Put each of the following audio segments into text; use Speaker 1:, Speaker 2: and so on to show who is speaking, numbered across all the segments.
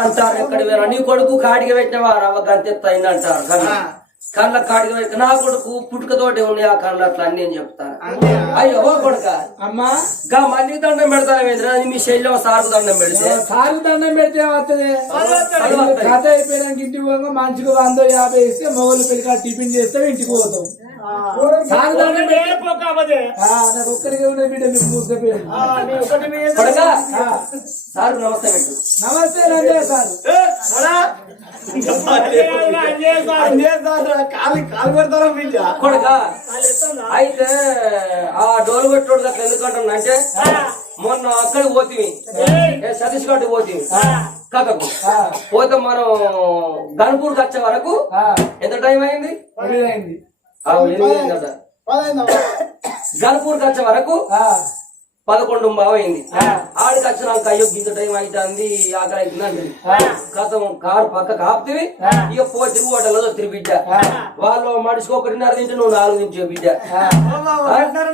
Speaker 1: అంటారు ఎక్కడ వేరు? నీ కొడుకు కాడికి పెట్టినవా రవ్వ గంతెత్తైంది అంటారు కళ్ళ కాడికి పెట్టి నా కొడుకు పుట్టుకతోటి ఉన్నాయి ఆ కళ్ళు అట్లా అని నేను చెప్తాను అయ్యో కొడుక.
Speaker 2: అమ్మా.
Speaker 1: గా మళ్ళీ దండం పెడతాను ఎదురా మీ శైలిలో సాగు దండం పెడితే.
Speaker 2: సాగు దండం పెడితే వస్తుంది
Speaker 1: వస్తది.
Speaker 2: కథ అయిపోయినాక ఇంటికి పోగా మనిషికి వందో యాభై ఇస్తే మొగలు పిల్లక టిఫిన్ చేస్తే ఇంటికి పోతాం. ఉన్న బిడ్డ
Speaker 1: సార్ నమస్తే పెట్టు.
Speaker 2: నమస్తే రంజయ్య సార్.
Speaker 1: కొడుక? అయితే ఆ డోర్ కొట్టోడు దగ్గర ఎందుకంటున్నా అంటే మొన్న అక్కడికి పోతివి ఏ సతీష్ గడ్డకి పోతివి కాకకు. పోతే మనం గన్పూర్కి వచ్చే వరకు
Speaker 2: ఆ,
Speaker 1: ఎంత టైం అయింది. గన్పూర్కి వచ్చే వరకు పదకొండు బావ అయింది ఆడికి వచ్చినాక అయ్యో ఇంత టైం అవుతుంది ఆకలి అవుతుంది గతం కారు పక్క కాపుతుంది ఇక పో తిరుగు హోటల్లో తిరిగి బిడ్డ వాళ్ళు మనిషికి ఒకటిన్నర తింటే నువ్వు నాలుగు తింటే బిడ్డ.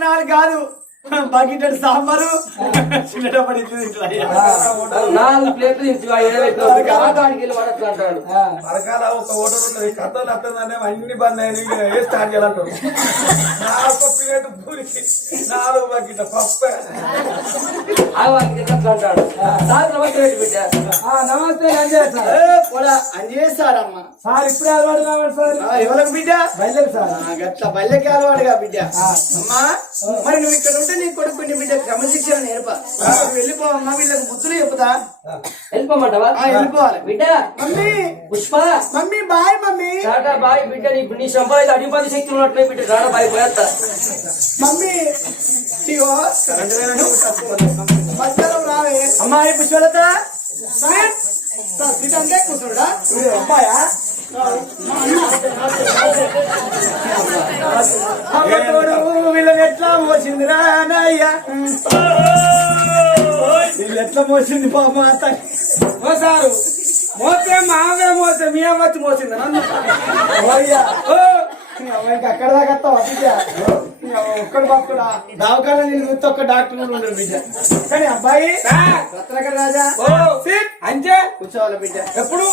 Speaker 3: నాలుగు కాదు. బకెట్ సాంబారు. చిన్నపడి ఇట్లా
Speaker 1: నాలుగు ప్లేట్లు అంటాడు.
Speaker 4: పరకాల ఒక ఓటర్ కథలు అన్ని బంద్ అయినాయి. ఏ స్టార్ట్ చేయాలంటారు నాలుగు ప్లేట్ పూరికి నాలుగు బకెట్ పప్పు.
Speaker 1: అంటాడు. సార్ నమస్తే బిడ్డ
Speaker 2: నమస్తే రంజయ్య సార్.
Speaker 3: కూడా అంజేస్తారమ్మా
Speaker 2: సార్ ఇప్పుడే అలవాటు కావాలి సార్.
Speaker 3: ఎవరికి బిడ్డ?
Speaker 2: బయలుదేరు సార్.
Speaker 3: గట్ల బల్లెకి అలవాడుగా బిడ్డ. అమ్మా మరి నువ్వు ఇక్కడ ఉంటే నీ కొడుకు నీ బిడ్డ క్రమశిక్షణ నేర్ప. వెళ్ళిపోవమ్మా వీళ్ళకి బుద్ధులు చెప్తా
Speaker 1: వెళ్ళిపోమంటావా?
Speaker 3: వెళ్ళిపోవాలి.
Speaker 1: బిడ్డ.
Speaker 3: Mummy.
Speaker 1: Pushpa.
Speaker 3: Mummy bye mummy.
Speaker 1: Tata bye బిడ్డ నీ నీ సంపాదించి అడిపది శక్తి ఉన్నట్లే బిడ్డ. టాటా బాయ్ పోయేస్తా.
Speaker 3: మమ్మీ. ఇగో మధ్యాహ్నం రావే. అమ్మాయి పుష్పలత అంటే కూర్చోడా? అబ్బాయా? వీళ్ళని ఎట్లా మోసిందిరా నాయ్యా? వీళ్ళు ఎట్లా మోసింది పాప
Speaker 2: ఓ సారు మోతే మావే మోతే మీ అమ్మచ్చి మోసింది నన్ను? అక్కడ దాకా ఒక్కడు పక్కడా
Speaker 3: నేను చూస్తే ఒక్క డాక్టర్ కూడా ఉండరు బిడ్డ. కానీ అబ్బాయి రత్నాకర్ రాజా.
Speaker 2: అంతే.
Speaker 3: కూర్చోవాలి బిడ్డ.
Speaker 2: ఎప్పుడు?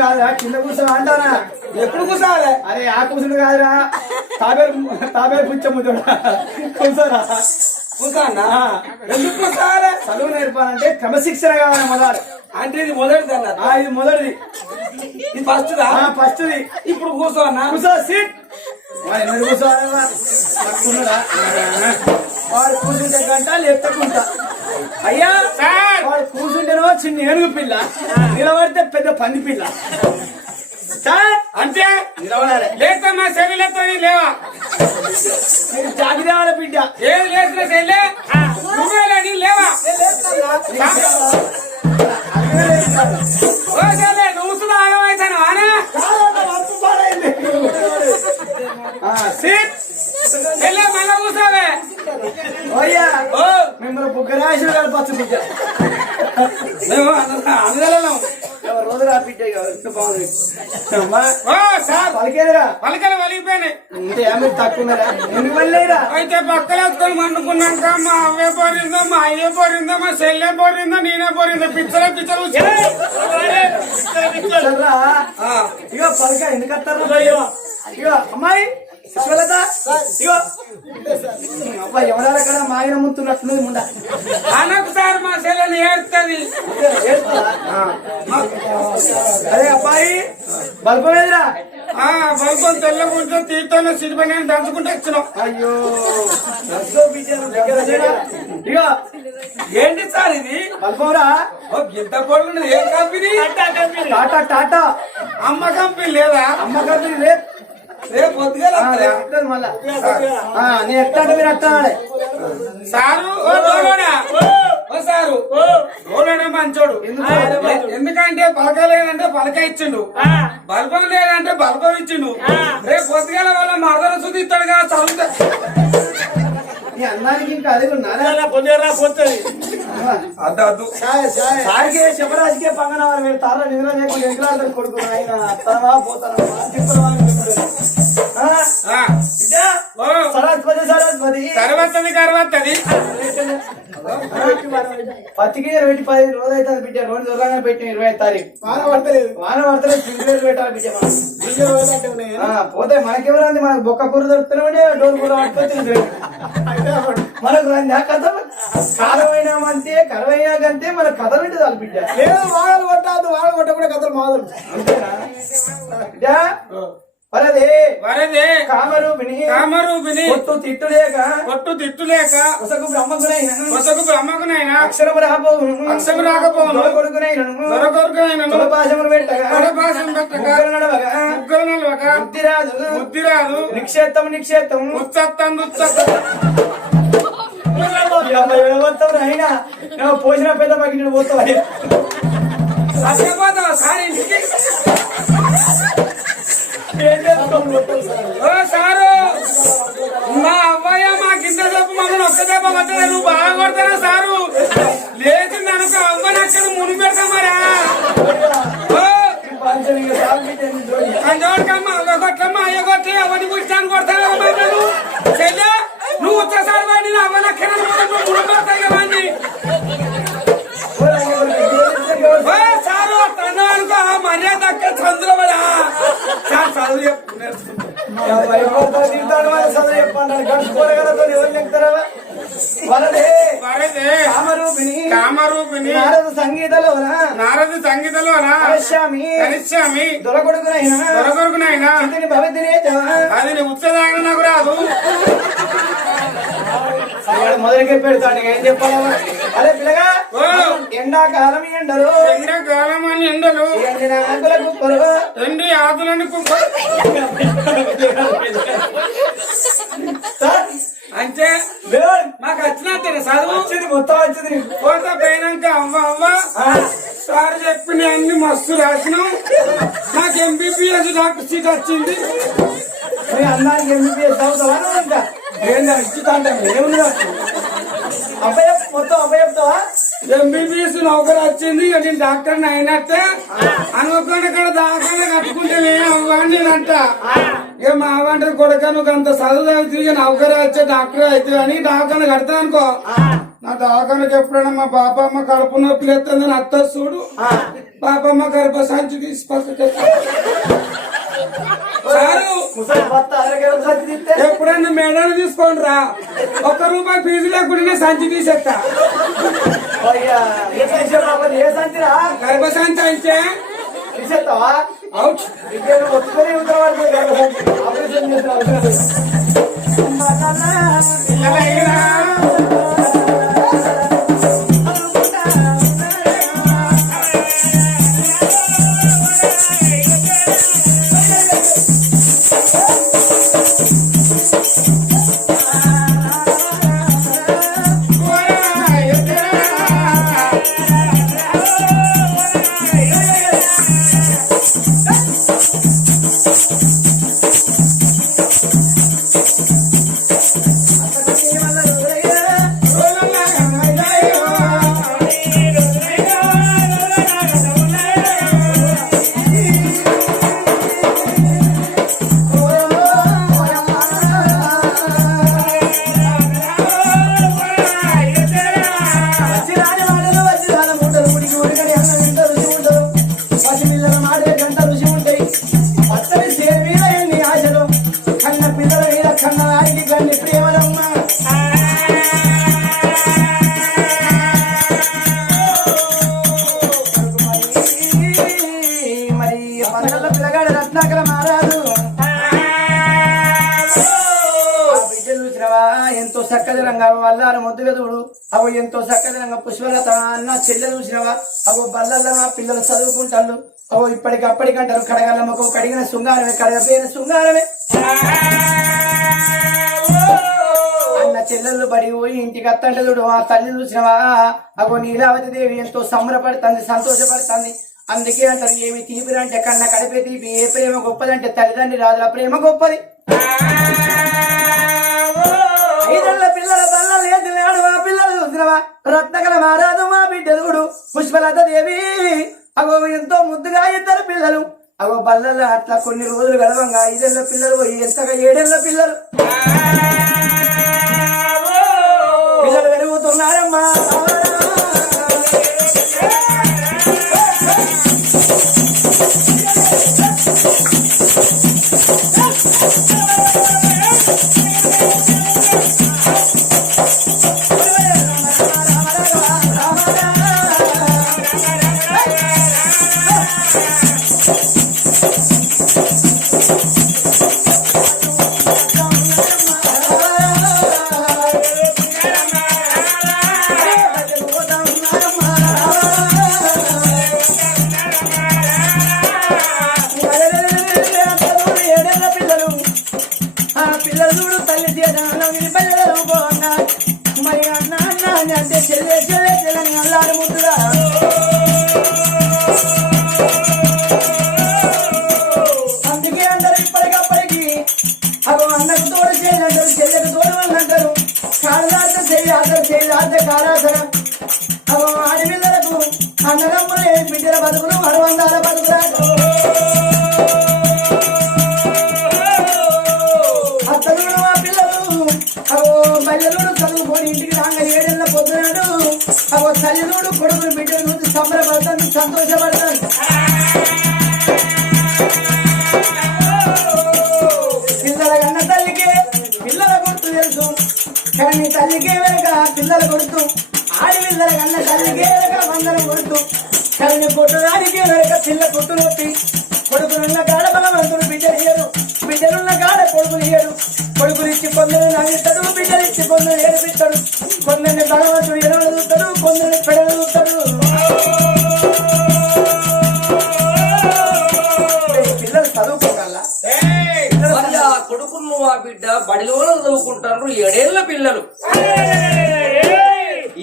Speaker 3: కాదా కింద కూర్చో అంటారా
Speaker 2: ఎప్పుడు కూర్చోవాలి?
Speaker 3: అరే ఆ కూర్చుడు కాదురా. తాబేరు తాబేరు పుచ్చముద్దుడా కూర్చోరా.
Speaker 2: కూర్చోన్నా ఎందుకు కూర్చోవాలి?
Speaker 3: చదువు నేర్పాలంటే క్రమశిక్షణ కావాలి మొదలు.
Speaker 2: అంటే ఇది మొదటిది అన్నారు.
Speaker 3: ఇది మొదటిది.
Speaker 2: ఇది ఫస్ట్ దా?
Speaker 3: ఆ ఫస్ట్ది
Speaker 2: ఇప్పుడు కూర్చోన్నా
Speaker 3: కూర్చో సీట్. ఎందుకు కూర్చోవాలా వాడు కూర్చుంటే గంట లేపుకుంటా అయ్యా వాడు కూర్చుంటేనో చిన్న ఏనుగు పిల్ల నిలబడితే పెద్ద పంది పిల్ల. సార్!
Speaker 2: అంతే
Speaker 3: నిలబడాలి.
Speaker 2: లేక మా సెవిలతో లేవా?
Speaker 3: మీరు జాగ్రత్త బిడ్డ.
Speaker 2: ఏది లేచిన లేని లేవా? నువ్వు ఆగమైతాను ఆనా మళ్ళా కూర్చోవే.
Speaker 3: మిమ్మల్ని బుగ్గరాశులు కలపచ్చు బిడ్డ
Speaker 2: మేము అందగలం
Speaker 3: రోజు రా బిడ్డ ఇక ఎంత బాగుంది. అమ్మా,
Speaker 2: ఓ సార్.
Speaker 3: పలికేదిరా?
Speaker 2: పలకలు వలిగిపోయినాయి.
Speaker 3: ఇంత ఏమి తక్కువ ఉన్నారా ఎందుకు వెళ్ళలేరా
Speaker 2: అయితే పక్కలేసుకొని మండుకున్నాక మా అవ్వే పోరిందో మా అయ్యే పోరిందో మా చెల్లె పోరిందో నేనే పోరిందో
Speaker 3: పలక ఎందుకు వస్తారు ఇగో అమ్మాయి. సుశీలత ఇగో. అబ్బాయి ఎవడాలి అక్కడ మా ఆయన ముంతున్నట్టున్నది ముండ?
Speaker 2: అనకు సార్ మా చెల్లెని ఏడుతుంది
Speaker 3: అదే అబ్బాయి బల్బం ఏదిరా?
Speaker 2: ఆ బల్బం తెల్లకుంటే తీర్థంలో సిరిపని దంచుకుంటూ వచ్చినాం.
Speaker 3: అయ్యో? ఇగో.
Speaker 2: ఏంటి సార్ ఇది?
Speaker 3: బల్బం రా.
Speaker 2: ఓ గింత పొడుగు ఏ కంపెనీ.
Speaker 3: టాటా టాటా.
Speaker 2: అమ్మ కంపెనీ లేదా?
Speaker 3: అమ్మ కంపెనీ రేపు.
Speaker 2: రేపు పొద్దుగా
Speaker 3: ఎట్లా మీరు అట్లా.
Speaker 2: సారు ఓ రోలోడా ఓ. సారు. రోలోడా మంచోడు? ఎందుకంటే పలక లేదంటే పలక ఇచ్చిండు. బల్బం లేదంటే బల్బం ఇచ్చిండు. రేపు పొద్దుగాల వాళ్ళ మరదల సుది ఇస్తాడు కదా చదువుతా.
Speaker 3: నీ అన్నానికి ఇంకా అది ఉన్నారా
Speaker 4: అద్దు. అద్దు
Speaker 3: సారికే శివరాజుకే పంగన వారు మీరు తార నిద్ర లేకుండా ఎంకలాడతారు కొడుకు. ఆయన అత్తనవా పోతానవా సరస్వతి సరస్వతి పత్తికి పెట్టి పదిహేను రోజులు అవుతుంది బిడ్డ. రెండు దూరంగా పెట్టిన ఇరవై ఐదు తారీఖు.
Speaker 2: వాన పడతలేదు
Speaker 3: వాన పడతలేదు సింగిల్ పెట్టాలి బిడ్డ మనం. పోతే మనకెవరంది మనకు బొక్క కూర దొరుకుతున్నామంటే డోర్ కూర పట్టుకొచ్చింది మనకు ఆ కథ కారమైనామంటే కరవైనాకంటే మన కథ వింటే చాలు బిడ్డ
Speaker 2: లేదు వాడలు కొట్టాదు వాడలు కొట్టకుండా కథలు మాదలు
Speaker 3: అంతేనా బిడ్డ వరదే.
Speaker 2: వరదే.
Speaker 3: కామరు విని.
Speaker 2: కామరూపిణి
Speaker 3: కొట్టు తిట్టులేక.
Speaker 2: కొట్టు తిట్టులేక.
Speaker 3: ఉసకు బ్రహ్మకునైన
Speaker 2: కొసకు బ్రహ్మకునైనా.
Speaker 3: అక్షరము రాబోవును
Speaker 2: అక్షరము రాకపోవును.
Speaker 3: కొడుకునైనను
Speaker 2: దొరకొరకైనను
Speaker 3: తులపాశములు పెట్టగా.
Speaker 2: తొడపాసం పెట్టక
Speaker 3: ముగ్గురు నడవగా.
Speaker 2: ముగ్గురు నిలవక
Speaker 3: బుద్ధి రాదు
Speaker 2: రాదు
Speaker 3: పోతావు నువ్వు పోసిన పెద్ద పగిన పోతావు?
Speaker 2: అసలు సార్ ఓ సారు! మా అవ్వయ్య మా కింద చెప్పు మమ్మల్ని ఒక్క దెబ్బ నువ్వు బాగా కొడతారా సారు? లేదు అనుకో అవ్వ నచ్చను ముని పెడతామరా మరా. అవ్వ కొట్లమ్మ అయ్య కొట్టి అవని పుష్టాన్ని నువ్వు? చెల్లె నువ్వు వచ్చేసారి వాడిని అవ్వ నక్కన పెడతాయి కదా సారు తన అనుకో మర్యాద చదువు చెప్పు.
Speaker 3: కామరూపిణి. నారద సంగీతలో
Speaker 2: నారద సంగీతంలోనా?
Speaker 3: కరిష్యామి.
Speaker 2: కనిష్యామి
Speaker 3: దొరకొడుకునైనా?
Speaker 2: దొరకొరకునైనా
Speaker 3: ఇతని భవితినే
Speaker 2: అది నీ ఉచ్చదాగన నాకు రాదు.
Speaker 3: మొదలుకే పెడతాడు ఏం చెప్పాలా అరే పిల్లగా ఎండాకాలం ఎండలు.
Speaker 2: ఎండాకాలం అని ఎండలు.
Speaker 3: ఎండిన ఆకుల కుప్పలు.
Speaker 2: ఎండి ఆదులని కుక్క
Speaker 3: సార్,
Speaker 2: అంటే మాకు వచ్చినట్టు చదువు?
Speaker 3: వచ్చింది మొత్తం వచ్చింది. నీకు.
Speaker 2: కోత పోయినాక అవ్వ
Speaker 3: ఆ,
Speaker 2: సార్ చెప్పిన అన్ని మస్తు రాసినాం. నాకు ఎంబీబీఎస్ డాక్టర్ సీట్ వచ్చింది.
Speaker 3: మీ అన్నానికి ఎంబీబీఎస్ చదువుతావా ఏందా ఇచ్చుతా అంటే ఏముంది? అబ్బాయి మొత్తం అబ్బాయి చెప్తావా
Speaker 2: ఎంబీబీఎస్ నౌకరు వచ్చింది ఇక నేను డాక్టర్ అయినట్టే. అనుకోకుండా ఇక్కడ దాకా కట్టుకుంటే అవ్వండి అంట. ఇక మా అవ్వంటారు కొడుక నువ్వు అంత చదువు ఇక నౌకరు వచ్చే డాక్టర్ అవుతుంది అని దాకా కడతా అనుకో. నా దాకానికి ఎప్పుడైనా మా పాపమ్మ కడుపు నొప్పి ఎత్తుందని అత్త చూడు. పాపమ్మ గర్భ సంచి సారు ఎప్పుడైనా మెడలు తీసుకోండి రా. ఒక్క రూపాయి ఫీజు లేకుండా సంచి తీసేస్తా.
Speaker 3: అయ్యా, ఏ సంచి బాబు, ఏ సంచిరా
Speaker 2: గర్భ సంచి అయితే.
Speaker 3: తీసేస్తావా?
Speaker 2: అవుట్.
Speaker 3: చెల్లెలు చూసినవా? అవి బల్లల్లో పిల్లలు చదువుకుంటారు అవు ఇప్పటికి అప్పటికంటారు కడగల మొక్క కడిగిన శృంగారమే కడగపోయిన శృంగారమే. అన్న చెల్లెళ్ళు బడి పోయి ఇంటికి అత్తంటే చూడు ఆ తల్లి చూసినవా? అగో నీలావతి దేవి ఎంతో సంబరపడుతుంది సంతోషపడుతుంది. అందుకే అంటారు ఏమి తీపిరి అంటే కన్న కడిపే తీపి ఏ ప్రేమ గొప్పదంటే తల్లిదండ్రి రాజుల ప్రేమ గొప్పది. ఐదేళ్ళ చూసినవా రత్నకల మారాదు మా బిడ్డలుడు పుష్పలత దేవి అగో ఎంతో ముద్దుగా ఇద్దరు పిల్లలు. అగో బల్లల అట్లా కొన్ని రోజులు గడవంగా ఐదేళ్ళ పిల్లలు ఎంతగా ఏడేళ్ళ పిల్లలు. పిల్లలు పెరుగుతున్నారు మరి అన్న అన్న చెల్లె చెల్లె తెలంగాణ కానీ తల్లికే వెనక పిల్లలు కొడుతూ ఆడి పిల్లల కన్న తల్లికే వెనక వందల కొడుతూ కానీ పుట్టడానికి వెనక పిల్ల పొట్టు నొప్పి. కొడుకులున్న కాడ బలవంతుడు బిడ్డలియ్యరు బిడ్డలున్న కాడ కొడుకులు ఇయ్యడు కొడుకులు ఇచ్చి కొందరు నవ్విస్తాడు బిడ్డలు ఇచ్చి కొందరు
Speaker 1: బడిలోనే చదువుకుంటారు ఏడేళ్ళ పిల్లలు.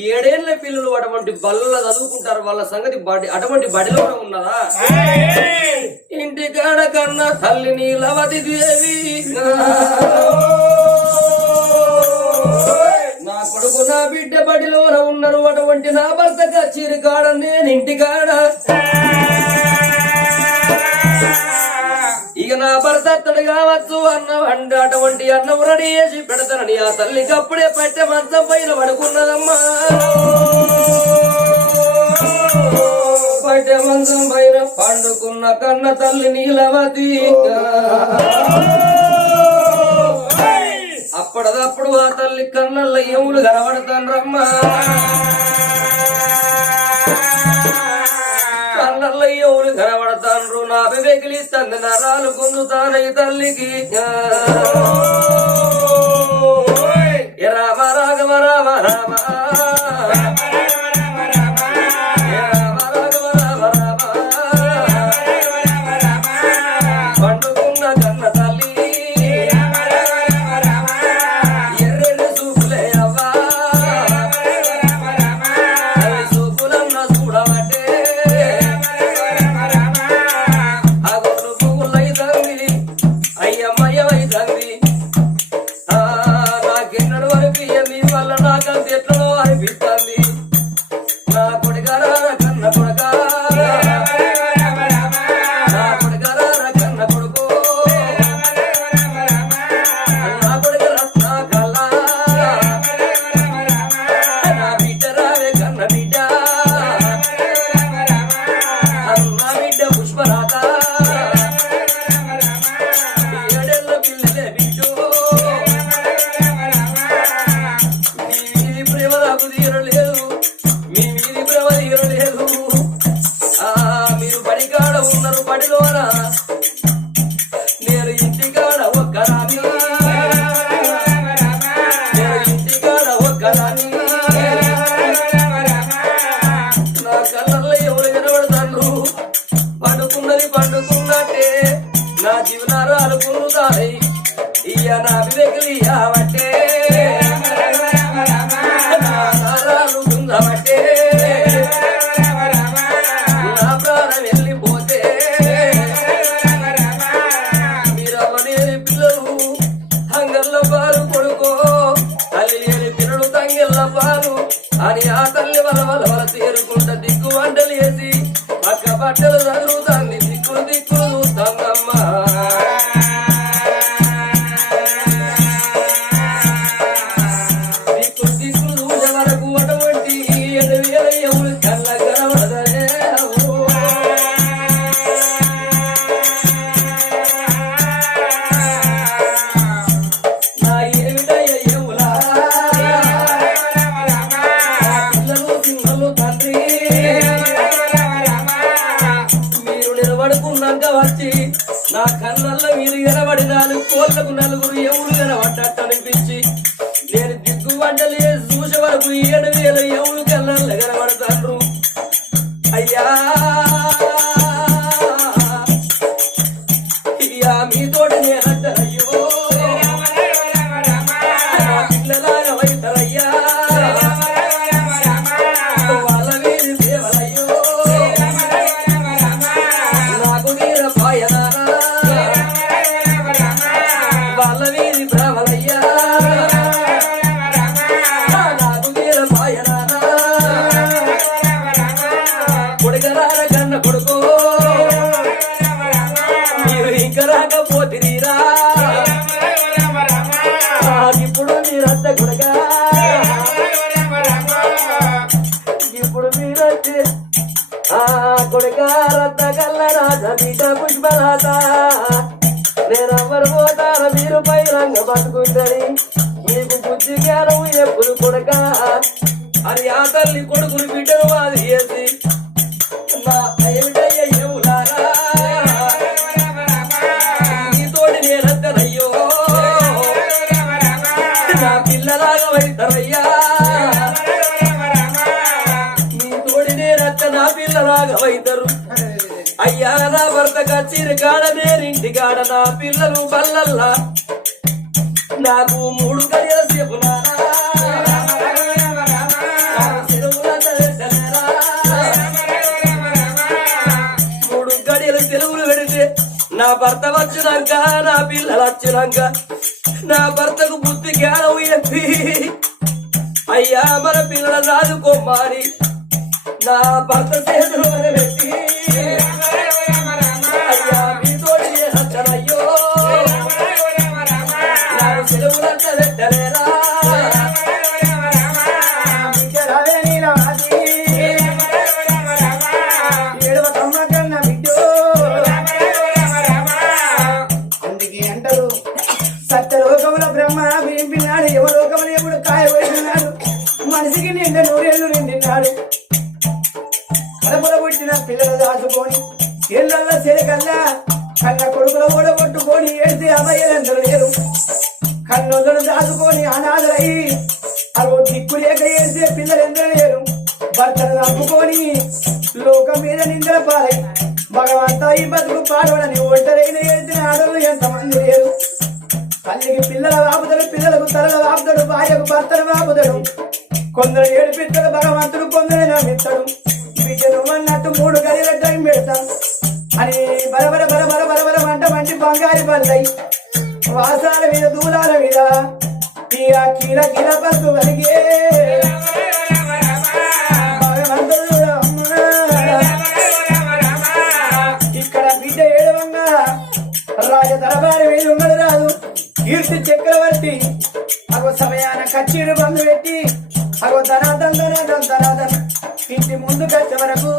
Speaker 1: ఏడేళ్ళ పిల్లలు అటువంటి బల్ల చదువుకుంటారు వాళ్ళ సంగతి బడి అటువంటి బడిలోనే ఉన్నదా? ఇంటి కాడ కన్నా తల్లి నీలవతి దేవి. నా కొడుకు నా బిడ్డ బడిలోన ఉన్నారు అటువంటి నా భర్త కచ్చిరి కాడ నేను ఇంటి కాడ ఇక నా భర్త అత్తడు కావచ్చు అన్న వంట అటువంటి అన్నం రెడీ చేసి పెడతానని ఆ తల్లికి అప్పుడే పట్టె మంచం పైన పడుకున్నదమ్మా. పట్టె మంచం పైన పండుకున్న కన్న తల్లి నీలవతి అప్పటిదప్పుడు ఆ తల్లి కన్నల్ల ఎములు కనబడతాన్రమ్మా. కన్నల్ల ఏములు కనబడతాన్రు నా వివేకిలి తండ్రి నరాలు గుంజుతానై తల్లికి. రామ రాఘవ రామ రామ. నవ్వరు పోతాన మీరు పై రంగ బతుకుందని నీకు బుద్ధి జ్ఞానం ఎప్పుడు కొడక. అది ఆ తల్లి కొడుకులు బిడ్డలు వాది చేసి నా అయ్యా నా భర్త కచ్చిరి కాడ కాడ నా పిల్లలు బల్లల్లా. నాకు మూడు గడియల సేపు మూడు గడియలు తెలుగులు పెడితే నా భర్త వచ్చినాక నా పిల్లలు వచ్చినాక నా భర్తకు బుద్ధి జ్ఞానం చెప్పి అయ్యా మన పిల్లల రాజుకోమారి నా భర్త చేతులు పెట్టి
Speaker 3: పిల్లలు దాచుకొని ఇళ్ళల్ల చెరకల్లా కన్న కొడుకులు ఓడగొట్టుకొని ఏడితే అమ్మయ్యలందరూ లేరు. కన్నులను దాచుకొని అనాథలయ్యి అగో దిక్కు లేక ఏడితే పిల్లలు ఎందరూ లేరు. భర్తను నమ్ముకొని లోకం మీద నిందల పాలై భగవంతా ఈ బతుకు పాడవడని ఒంటరైన ఏడిచిన ఆడలు ఎంతమంది లేరు. తల్లికి పిల్లల వాపుతాడు పిల్లలకు తలల వాపుతాడు భార్యకు భర్తను వాపుతాడు కొందరు ఏడిపిస్తాడు భగవంతుడు కొందరు నమ్మిస్తాడు బిడ్డను అన్నట్టు మూడు గదిల టైం పెడతాం. అని బరబర బరబర బరబర మంట మంచి బంగారు పల్లయి వాసాల మీద దూలాల మీద ఇక కీల కీల పసుపు కలిగే. ఇక్కడ బిడ్డ ఏడవంగా రాజ దరబారు మీద ఉండదు రాదు. కీర్తి చక్రవర్తి అగో సమయాన కచ్చీడు బంధువే. ముందు కచ్చే వరకు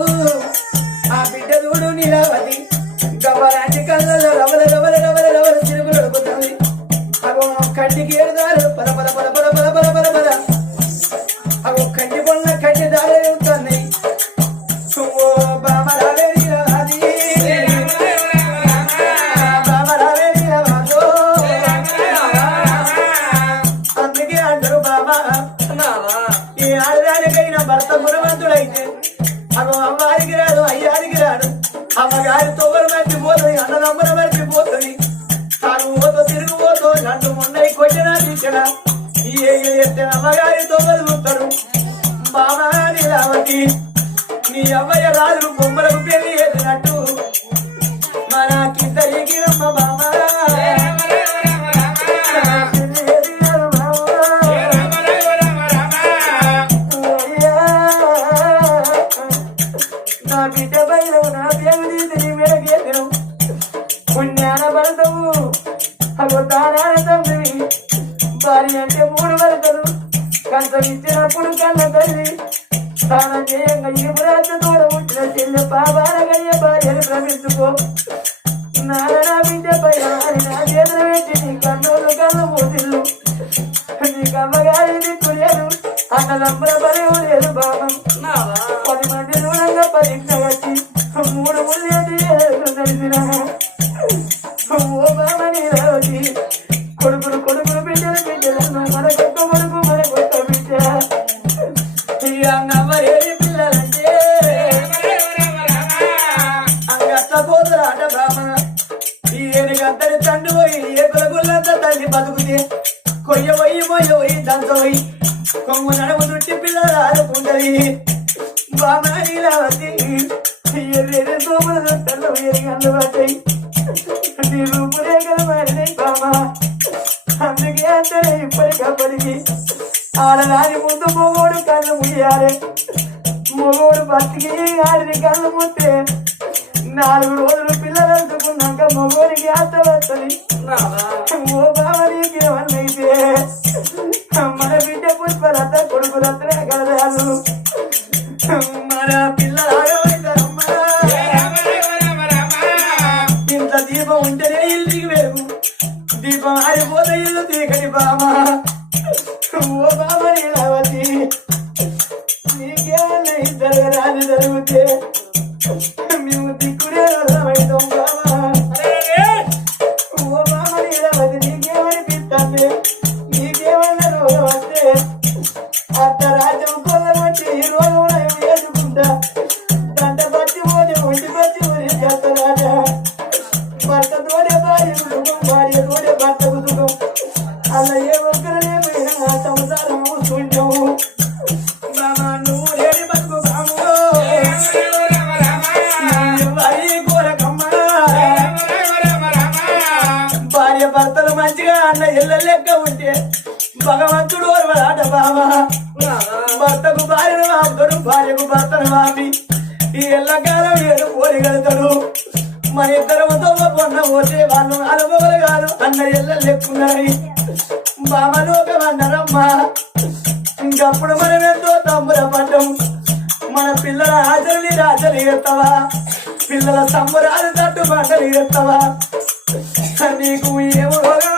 Speaker 3: భర్త గుణవంతుడైతే అగో అమ్మారికి రాడు అయ్యారికి రాడు అమ్మగారి తొగరు మంచి పోతుంది అన్నదమ్మల మంచి పోతుంది. తాను పోతో తిరుగుపోతో నన్ను ఉన్నాయి కొట్టిన తీసిన ఈ ఎత్తే అమ్మగారి తొవ్వరు ఉంటాడు బాబా నీ నీ అమ్మయ్య రాజు బొమ్మలకు పెళ్ళి భార్య అంటే మూడు వరకలు కంచం ఇచ్చినప్పుడు కన్న తల్లి. స్నానం చేయంగా ఈ తోడ పుట్టిన చెల్లె పాపాల గడియ భార్యను భ్రమించుకో నాన్న బిడ్డ పైన నా చేతులు పెట్టి నీ కన్నులు కన్న మూతిల్లు నీకు అమ్మగారి దిక్కు లేదు అన్నదమ్ముల బలం లేదు భావం పది మంది దూరంగా పరీక్ష దంతోయి కొమ్ము నడము చుట్టి పిల్లలు ఆడుకుంటది బామాయిలవతి ఎర్రెర్రె సోములు చుట్టలు ఎరిగండు పట్టాయి నీ రూపురేఖలు మారినాయి బామా. అందుకే అంటే ఇప్పటికప్పటికి ఆడదాని ముందు మొగోడు కళ్ళు ముయ్యాలి. మొగోడు బతికి ఆడిని కళ్ళు ముట్టే నాలుగు రోజులు పిల్లలు అందుకున్నాక మొగోడికి ఆట వస్తుంది ఓ బావ నీకేమన్నైతే మన బిడ్డ పుష్పలత కొడుకు రత్నే కలదాలు మన పిల్లలు ఇంత దీపం ఉంటేనే ఇల్లుకి వేరు దీపం ఆరిపోతే ఇల్లు తీకని బామా. లెక్క ఉంటే భగవంతుడు ఓర్వలాట బాబా భర్తకు భార్యను ఆపుతాడు భార్యకు భర్తను ఆపి ఈ ఎల్లకాలం వేరు పోలిగలుతాడు మన ఇద్దరు పొన్న పోతే వాళ్ళు అనుభవాలు కాదు అన్న ఎల్ల లెక్కున్నాయి బామలోకం అన్నారమ్మా ఇంకప్పుడు మనం ఎంతో తమ్ముల పడ్డం. మన పిల్లల హాజరుని రాజలు ఎత్తవా పిల్లల సంబరాలు తట్టు పంటలు ఎత్తవా నీకు ఏమో రోగం